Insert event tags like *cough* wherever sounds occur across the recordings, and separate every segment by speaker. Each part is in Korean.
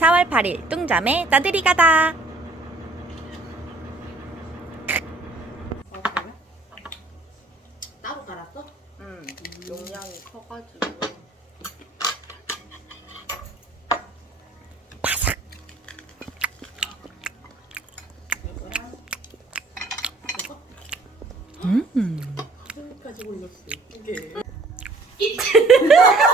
Speaker 1: 4월 8일 뚱잠에 나들이 가다.
Speaker 2: 따로 깔았어? 응. 용량이 커가지고.
Speaker 3: 음. 여기까지 올렸어. 이게. *laughs*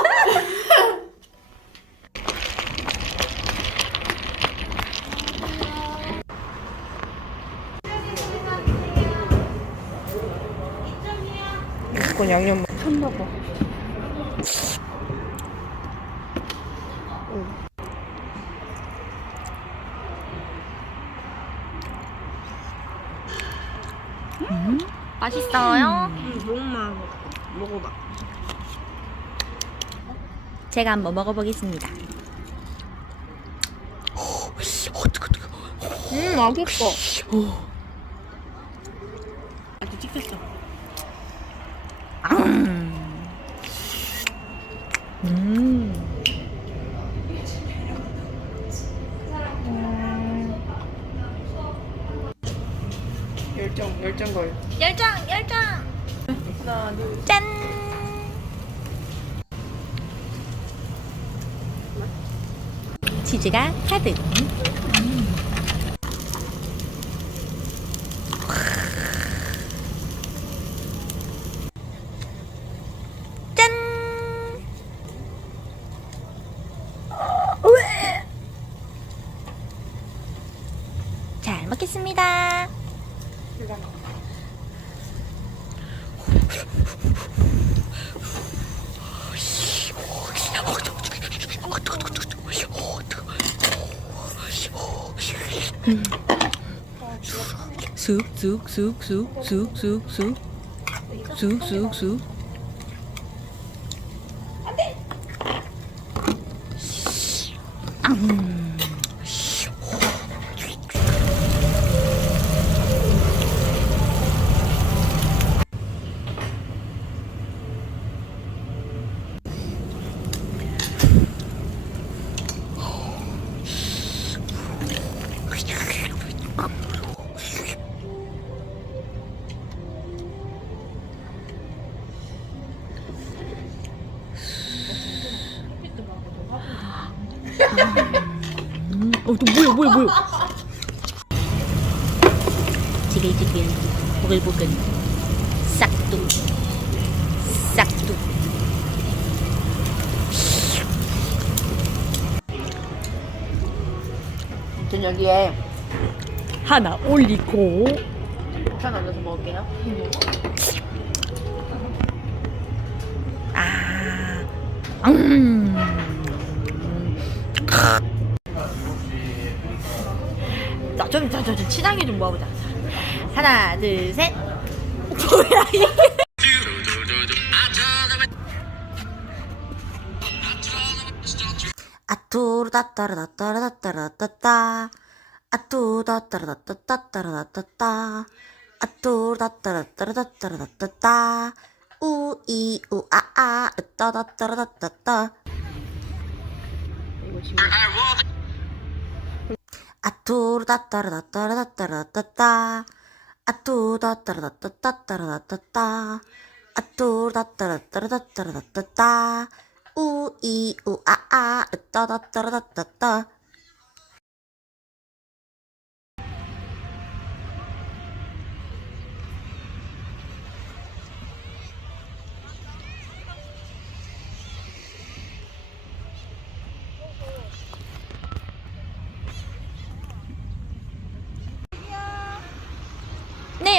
Speaker 4: 그건 양념
Speaker 5: 쳤나 봐.
Speaker 1: 맛있어요? 응,
Speaker 4: 너무만 먹어봐.
Speaker 1: 제가 한번 먹어보겠습니다.
Speaker 3: 음, 맛있어. 아주 찍혔어. 음. 열정, 열정 걸.
Speaker 1: 열정, 열정. 하나,
Speaker 4: 둘.
Speaker 1: 짠. 치즈가 가득. 먹겠습니다.
Speaker 3: 음. 쑥쑥쑥쑥쑥쑥쑥 쑥쑥쑥 안돼 음. 쑥 어, 또 뭐야, 뭐야, 뭐야.
Speaker 1: 지글지글, 보글보글, 싹둑, 싹둑. 전 여기에
Speaker 3: 하나 올리고.
Speaker 2: 편 얹어서 먹을게요.
Speaker 3: 아, 음.
Speaker 2: 자, 좀, 저, 저, 저, 치장이 좀 모아보자.
Speaker 1: 하나, 둘, 셋. 뭐야, 이게.
Speaker 6: 아뚜르다따르다따르다따르다따 아뚜다따르다따따르다따 아뚜르다따르다따르다따르다따 우이 우아아 으따다따르다따따
Speaker 4: 이거 지금
Speaker 6: あとーだったらだったらだったらだったったあとーだったらだったったったらだったったあとーだったらだったらだったらだった。ったおいおああ。うただったらだったった。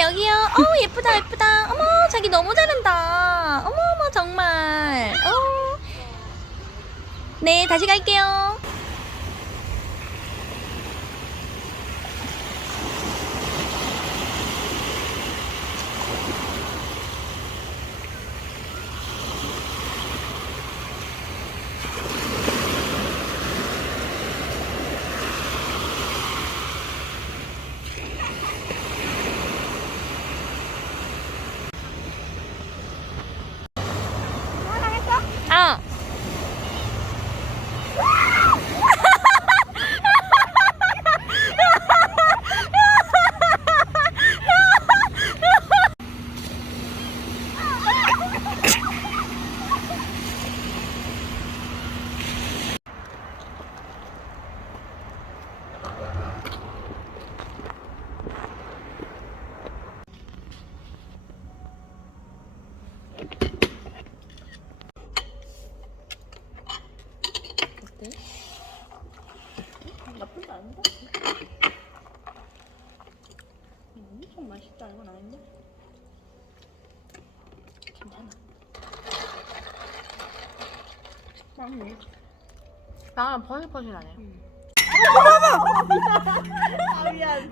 Speaker 1: 여기요. 어 예쁘다 예쁘다. 어머 자기 너무 잘한다. 어머 어머 정말. 어. 네 다시 갈게요. 아.
Speaker 5: 나쁘지 않은데? 엄청 맛있다 이건 아닌데? 괜찮아. 맛있네.
Speaker 2: 빵은 퍼실퍼실하네.
Speaker 5: 아 미안.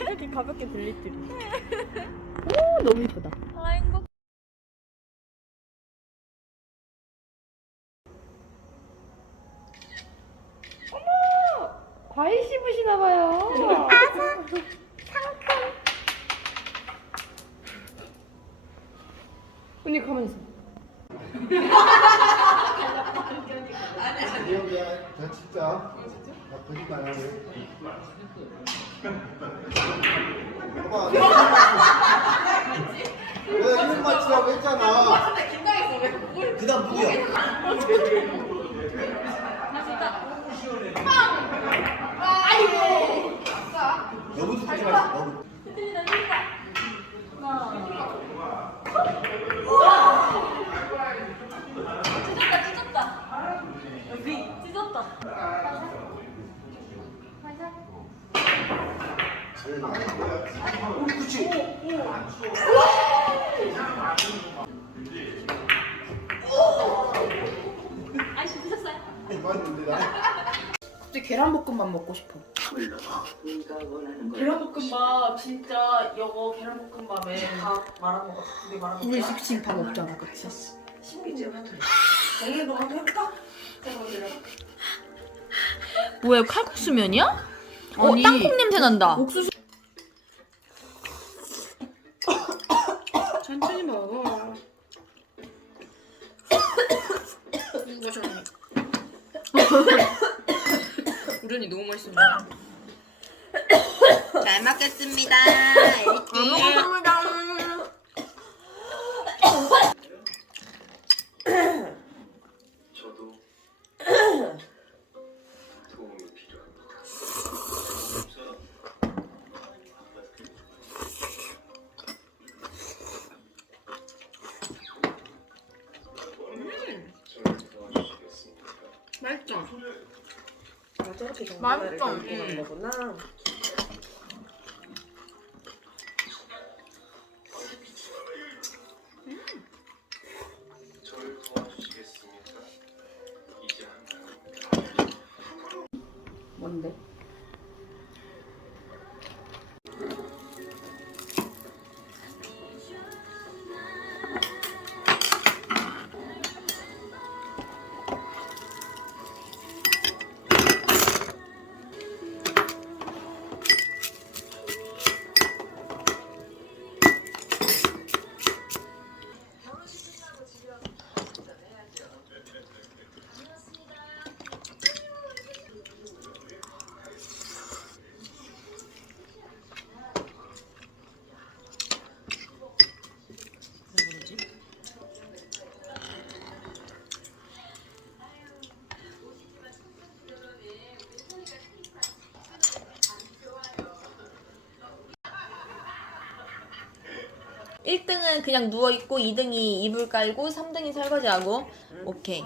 Speaker 5: 이렇게 가볍게 들릴 줄. 오,
Speaker 4: 너무
Speaker 5: 예쁘다. 아 행복. 과일 씹으시나 봐요. 언니 가만히 있어. 미안해.
Speaker 7: 나 진짜. 나 거짓말 안 해. 봐봐. 내가 이름 맞추라고 했잖아. 그 다음 누구야?
Speaker 5: 너무 좋게 말했어. 너무 찢었다. 여기 찢었다.
Speaker 7: 그렇지.
Speaker 8: 갑자기 계란볶음밥 먹고 싶어. 계란볶음밥 진짜 이거 계란볶음밥에 다 말아먹어. 두개 말아
Speaker 9: 먹어.
Speaker 8: 우리 집 지금 밥 없잖아, 그치?
Speaker 4: 내일 너 한번 해볼까?
Speaker 2: 뭐야 칼국수면이야? 어 아니, 땅콩 냄새 난다. 옥수수.
Speaker 8: 천천히
Speaker 9: 먹어.
Speaker 8: 이거 좀. 언니 너무 맛있어. *coughs*
Speaker 2: 잘 먹겠습니다. 먹겠습니다.
Speaker 4: 간 음. 거구나.
Speaker 2: 1등은 그냥 누워있고 2등이 이불 깔고 3등이 설거지하고. 음. 오케이.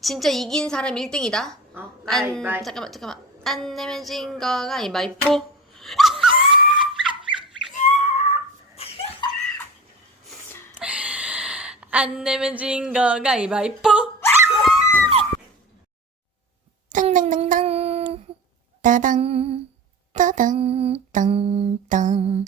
Speaker 2: 진짜 이긴 사람 1등이다. 어, 안, 가위바위. 잠깐만 잠깐만. 안 내면 진 거가 이마이포. *laughs* 안 내면 진 거가 이마이포.
Speaker 6: 땅땅땅땅. 따당. 따당. 땅땅.